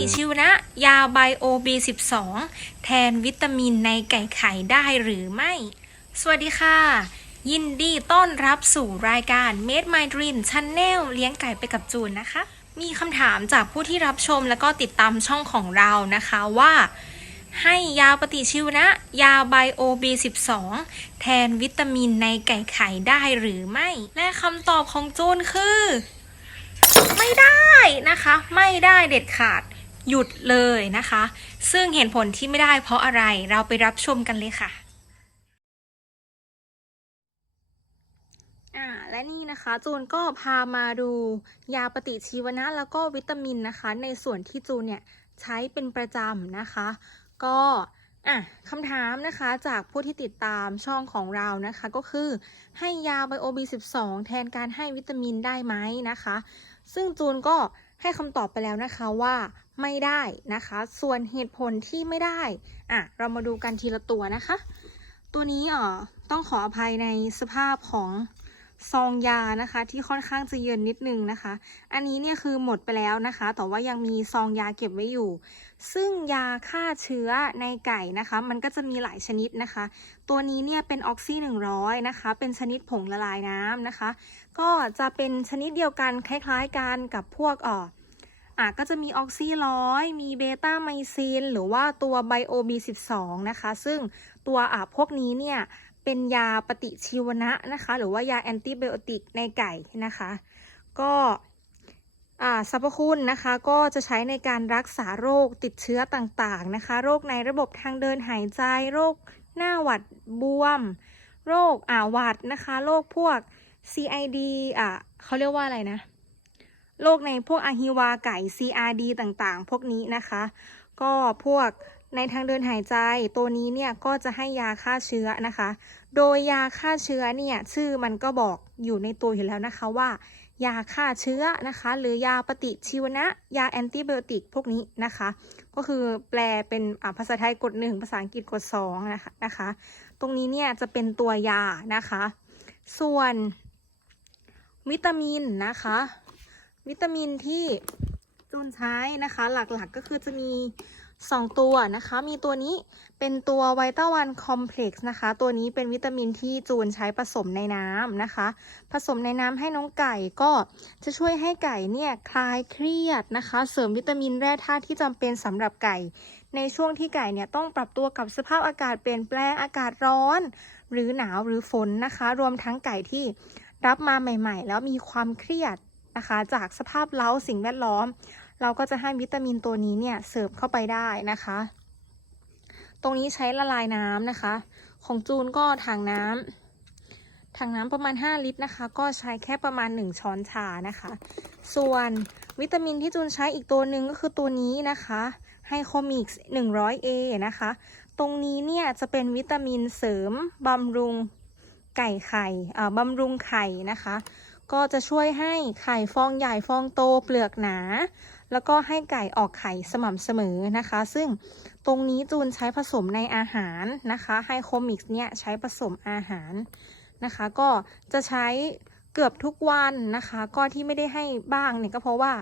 ฏิชีวนะ ยาไบโอ B12 แทนวิตามินในไก่ไข่ได้หรือไม่ สวัสดีค่ะ ยินดีต้อนรับสู่รายการ Made My Dream Channel เลี้ยงไก่ไปกับจูนนะคะ มีคำถามจากผู้ที่รับชมแล้วก็ติดตามช่องของเรานะคะว่าให้ยาปฏิชีวนะ ยาไบโอ B12 แทนวิตามินในไก่ไข่ได้หรือไม่ และคำตอบของจูนคือ ไม่ได้นะคะ ไม่ได้เด็ดขาด หยุดเลยนะคะ ซึ่งเหตุผลที่ไม่ได้เพราะอะไรเราไปรับชมกันเลยค่ะและนี่นะคะจูนก็พามาดูยาปฏิชีวนะแล้วก็วิตามินนะคะ ในส่วนที่จูนเนี่ยใช้เป็นประจำนะคะ ก็อะคำถามนะคะจากผู้ที่ติดตามช่องของเรานะคะ ก็คือให้ยาไบโอ B12 แทนการให้วิตามินได้ไหมนะคะ ซึ่งจูนก็ให้คำตอบไปแล้วนะคะว่า ไม่ได้นะคะ ส่วนเหตุผลที่ไม่ได้อะเรามาดูกันทีละตัวนะคะ ตัวนี้อ่อต้องขออภัยในสภาพของซองยานะคะที่ค่อนข้างจะเยินนิดนึงนะคะ อันนี้เนี่ยคือหมดไปแล้วนะคะ แต่ว่ายังมีซองยาเก็บไว้อยู่ ซึ่งยาฆ่าเชื้อในไก่นะคะ มันก็จะมีหลายชนิดนะคะ ตัวนี้เนี่ยเป็นออกซิ100นะคะ เป็นชนิดผงละลายน้ำนะคะ ก็จะเป็นชนิดเดียวกันคล้ายๆกันกับพวกอ่อ อะก็จะมีออกซิร้อยมีเบต้าไมซินหรือว่าตัวไบโอ B12 นะคะ ซึ่งตัวอะพวกนี้เนี่ยเป็นยาปฏิชีวนะนะคะ หรือว่ายาแอนติไบโอติกในไก่นะคะ ก็อ่าสรรพคุณนะคะก็จะใช้ในการรักษาโรคติดเชื้อต่างๆนะคะ โรคในระบบทางเดินหายใจ โรคหน้าหวัดบวม โรคอ่าหวัดนะคะ โรคพวก CID อะเขาเรียกว่าอะไรนะ โรคในพวกอะฮิวาไก่ CRD ต่างๆ พวกนี้นะคะ ก็พวกในทางเดินหายใจตัวนี้เนี่ยก็จะให้ยาฆ่าเชื้อนะคะ โดยยาฆ่าเชื้อเนี่ยชื่อมันก็บอกอยู่ในตัวอยู่แล้วนะคะว่า ยาฆ่าเชื้อนะคะ หรือยาปฏิชีวนะ ยาแอนติไบโอติกพวกนี้นะคะ ก็คือแปลเป็นภาษาไทยกดหนึ่งภาษาอังกฤษกดสองนะคะนะคะ ตรงนี้เนี่ยจะเป็นตัวยานะคะ ส่วนวิตามินนะคะ วิตามินที่จูนใช้นะคะ หลักๆก็คือจะมี 2 ตัวนะคะ มีตัวนี้เป็นตัวไวต้าวันคอมเพล็กซ์นะคะ ตัวนี้เป็นวิตามินที่จูนใช้ผสมในน้ำนะคะ ผสมในน้ำให้น้องไก่ก็จะช่วยให้ไก่เนี่ยคลายเครียดนะคะ เสริมวิตามินแร่ธาตุที่จำเป็นสำหรับไก่ ในช่วงที่ไก่เนี่ยต้องปรับตัวกับสภาพอากาศเปลี่ยนแปลงอากาศร้อน หรือหนาวหรือฝนนะคะ รวมทั้งไก่ที่รับมาใหม่ ๆ แล้วมีความเครียด นะคะ จากสภาพเล้าสิ่งแวดล้อม เราก็จะให้วิตามินตัวนี้เนี่ยเสริมเข้าไปได้นะคะ ตรงนี้ใช้ละลายน้ำนะคะ ของจูนก็ถังน้ำถังน้ำประมาณ 5 ลิตรนะคะ ก็ใช้แค่ประมาณ 1 ช้อนชานะคะ ส่วนวิตามินที่จูนใช้อีกตัวหนึ่งก็คือตัวนี้นะคะไฮโคมิกซ์ 100A นะคะ ตรงนี้เนี่ยจะเป็นวิตามินเสริมบำรุงไก่ไข่อ่าบำรุงไข่นะคะ ก็จะช่วยให้ไข่ฟองใหญ่ฟองโตเปลือกหนา แล้วก็ให้ไก่ออกไข่สม่ำเสมอนะคะ ซึ่งตรงนี้จูนใช้ผสมในอาหารนะคะไฮโคมิกซ์เนี่ยใช้ผสมอาหารนะคะ ก็จะใช้เกือบทุกวันนะคะ ก็ที่ไม่ได้ให้บ้างเนี่ยก็เพราะว่า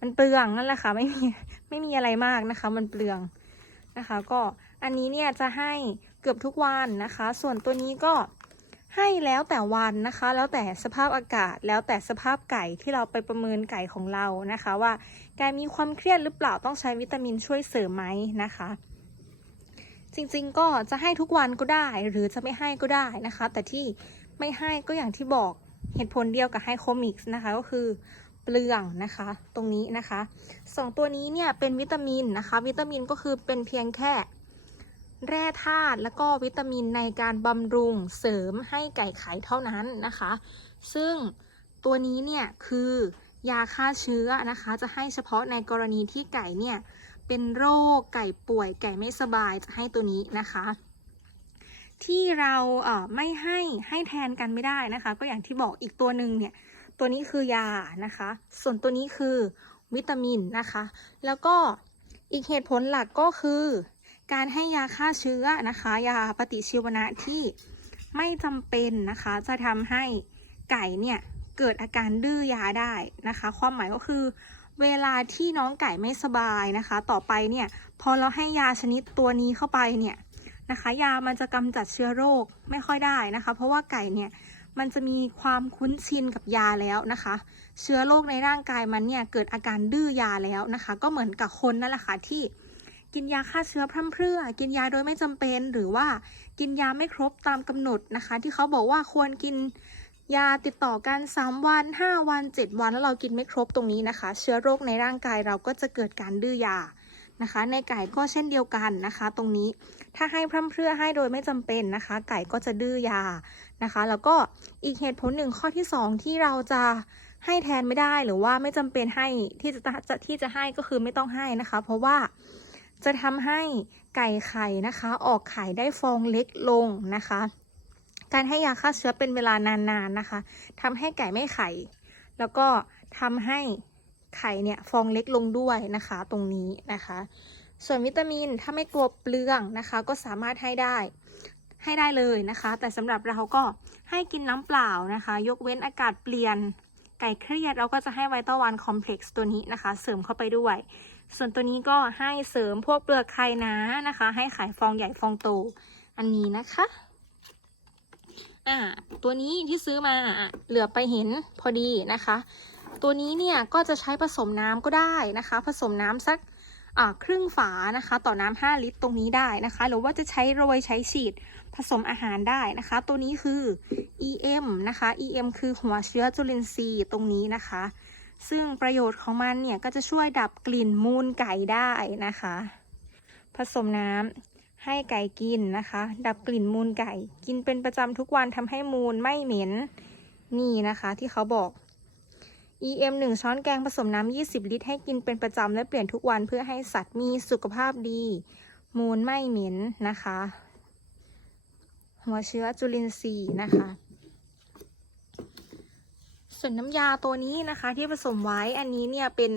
มันเปลืองนั่นแหละค่ะไม่มีไม่มีอะไรมากนะคะ มันเปลืองนะคะ ก็อันนี้เนี่ยจะให้เกือบทุกวันนะคะ ส่วนตัวนี้ก็ ให้แล้วแต่วันนะคะ แล้วแต่สภาพอากาศ แล้วแต่สภาพไก่ที่เราไปประเมินไก่ของเรานะคะ ว่าไก่มีความเครียดหรือเปล่าต้องใช้วิตามินช่วยเสริมไหมนะคะ จริงๆก็จะให้ทุกวันก็ได้หรือจะไม่ให้ก็ได้นะคะ แต่ที่ไม่ให้ก็อย่างที่บอกเหตุผลเดียวกับไฮโคมิกส์นะคะก็คือเปลืองนะคะ ตรงนี้นะคะสองตัวนี้เนี่ยเป็นวิตามินนะคะ วิตามินก็คือเป็นเพียงแค่ แร่ธาตุแล้วก็วิตามินในการบำรุงเสริมให้ไก่ไข่เท่านั้นนะคะ ซึ่งตัวนี้เนี่ยคือยาฆ่าเชื้อนะคะ จะให้เฉพาะในกรณีที่ไก่เนี่ยเป็นโรคไก่ป่วยไก่ไม่สบายจะให้ตัวนี้นะคะ ที่เราเอ่อไม่ให้ให้แทนกันไม่ได้นะคะ ก็อย่างที่บอกอีกตัวหนึ่งเนี่ยตัวนี้คือยานะคะ ส่วนตัวนี้คือวิตามินนะคะ แล้วก็อีกเหตุผลหลักก็คือ การให้ยาฆ่าเชื้อนะคะ ยาปฏิชีวนะที่ไม่จำเป็นนะคะ จะทำให้ไก่เนี่ยเกิดอาการดื้อยาได้นะคะ ความหมายก็คือ เวลาที่น้องไก่ไม่สบายนะคะ ต่อไปเนี่ยพอเราให้ยาชนิดตัวนี้เข้าไปเนี่ยนะคะ ยามันจะกำจัดเชื้อโรคไม่ค่อยได้นะคะ เพราะว่าไก่เนี่ยมันจะมีความคุ้นชินกับยาแล้วนะคะ เชื้อโรคในร่างกายมันเนี่ยเกิดอาการดื้อยาแล้วนะคะ ก็เหมือนกับคนนั่นแหละค่ะที่ กินยาฆ่าเชื้อพร่ำเพรื่อ กินยาโดยไม่จำเป็น หรือว่ากินยาไม่ครบตามกำหนดนะคะ ที่เขาบอกว่าควรกินยาติดต่อกัน 3 วัน 5 วัน 7 วันแล้วเรากินไม่ครบตรงนี้นะคะ เชื้อโรคในร่างกายเราก็จะเกิดการดื้อยานะคะ ในไก่ก็เช่นเดียวกันนะคะ ตรงนี้ถ้าให้พร่ำเพรื่อให้โดยไม่จำเป็นนะคะ ไก่ก็จะดื้อยานะคะ แล้วก็อีกเหตุผลหนึ่งข้อที่ 2 ที่เราจะให้แทนไม่ได้หรือว่าไม่จำเป็นให้ที่จะจะที่จะให้ก็คือไม่ต้องให้นะคะ เพราะว่า จะทำให้ไก่ไข่นะคะ ออกไข่ได้ฟองเล็กลงนะคะ การให้ยาฆ่าเชื้อเป็นเวลานานๆนะคะทำให้ไก่ไม่ไข่ แล้วก็ทำให้ไข่เนี่ยฟองเล็กลงด้วยนะคะตรงนี้นะคะ ส่วนวิตามินถ้าไม่กลัวเปลืองนะคะ ก็สามารถให้ได้ให้ได้เลยนะคะ แต่สำหรับเราก็ให้กินน้ำเปล่านะคะ ยกเว้นอากาศเปลี่ยนไก่เครียดเราก็จะให้ไวต้าวันคอมเพล็กซ์ตัวนี้นะคะ เสริมเข้าไปด้วย ส่วนตัวนี้ก็ให้เสริมพวกเปลือกไข่นะนะคะ ให้ไข่ฟองใหญ่ฟองโตอันนี้นะคะอ่าตัวนี้ที่ซื้อมาเหลือไปเห็นพอดีนะคะ ตัวนี้เนี่ยก็จะใช้ผสมน้ำก็ได้นะคะ ผสมน้ำสักครึ่งฝานะคะ ต่อน้ำ5ลิตรตรงนี้ได้นะคะ หรือว่าจะใช้โรยใช้ฉีดผสมอาหารได้นะคะ ตัวนี้คือ EM นะคะ EM คือหัวเชื้อจุลินทรีย์ตรงนี้นะคะ ซึ่งประโยชน์ของมันเนี่ยก็จะช่วยดับกลิ่นมูลไก่ได้นะคะ ผสมน้ำให้ไก่กินนะคะ ดับกลิ่นมูลไก่ กินเป็นประจำทุกวันทำให้มูลไม่เหม็นนี่นะคะที่เขาบอก EM 1 ช้อนแกงผสมน้ำ 20 ลิตร ให้กินเป็นประจำและเปลี่ยนทุกวันเพื่อให้สัตว์มีสุขภาพดี มูลไม่เหม็นนะคะ หัวเชื้อจุลินทรีย์นะคะ ส่วนน้ำยาตัวนี้นะคะที่ผสมไว้อันนี้เนี่ยเป็น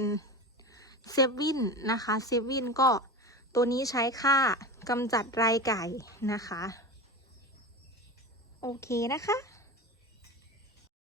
เซฟวินนะคะเซฟวินก็ตัวนี้ใช้ค่ากำจัดไรไก่นะคะ โอเคนะคะ